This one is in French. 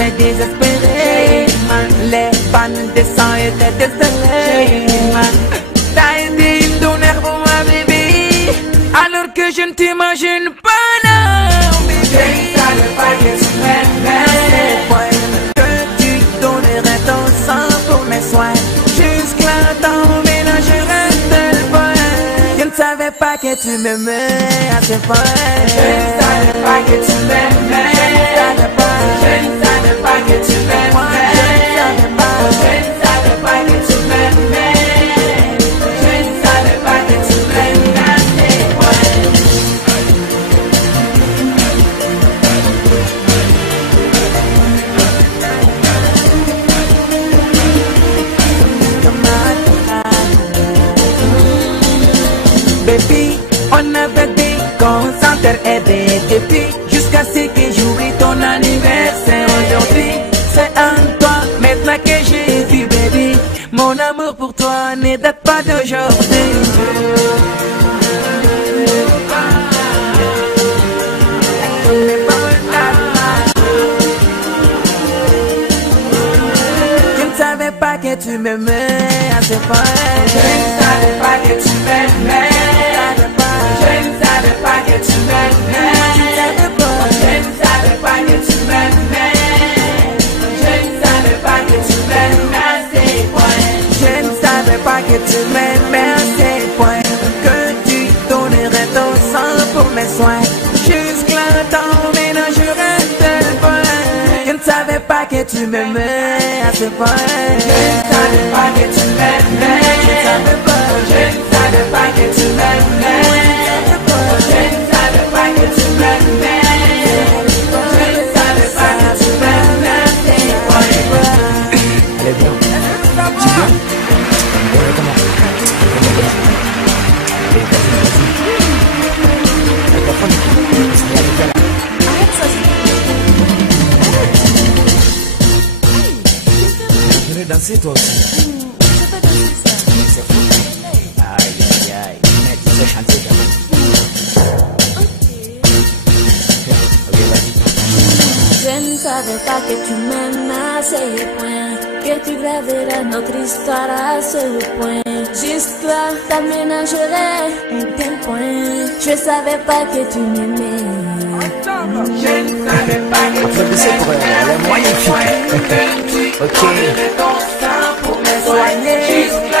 fait désespérer. Les pannes de sang étaient désolées. T'as été une donneur pour ma bébé, alors que je ne t'imagine pas là. Je ne savais pas que tu m'aimais, que tu donnerais ton sang pour mes soins. Jusqu'à ton ménagerais tel point. Je ne savais pas que tu m'aimais à ce point. Je ne savais pas que tu m'aimais. Je ne savais pas que tu m'aimais. Je ne savais pas que tu m'aimais. Je ne savais pas que tu m'aimais à ce point. Baby, on avait dit qu'on s'enterrait depuis jusqu'à ce que j'oublie ton anniversaire. Aujourd'hui, c'est en toi maintenant que j'ai vu, baby. Mon amour pour toi ne date pas d'aujourd'hui. Je ne savais pas que tu m'aimais à ce point. Je ne savais pas que tu m'aimais. Je ne savais pas que tu m'aimais. Je ne savais pas que tu m'aimais. Je ne savais pas que tu m'aimais à ces points. Je ne savais pas que tu m'aimais à ces points. Que tu donnerais ton sang pour mes soins. Jusqu'à ton ménagerais tel point. Je ne savais pas que tu m'aimais à ce point. Je ne savais pas que tu m'aimais. Je ne savais pas. Je ne savais pas que tu m'aimais. Je ne savais pas que tu m'aimais. Je ne savais pas que tu m'aimais à ces points. Allez, viens. Tu viens? Ouais, comment? Allez, vas-y. Avec la femme, c'est la nouvelle. Arrête ça, Venez danser, toi aussi. je peux danser ça. C'est fou. Aïe, aïe, aïe. Mais tu sais chanter quand même. Ok, vas-y. Je ne savais pas que tu m'aimes à ce point, que tu graveras notre histoire à ce point. Juste là, t'aménagerais un tel point. Je savais pas que tu m'aimais. Je ne savais pas que tu Applaudissez pour les moyens filles. Ok. m'aimais. Ton sang pour me soigner. Jusque là,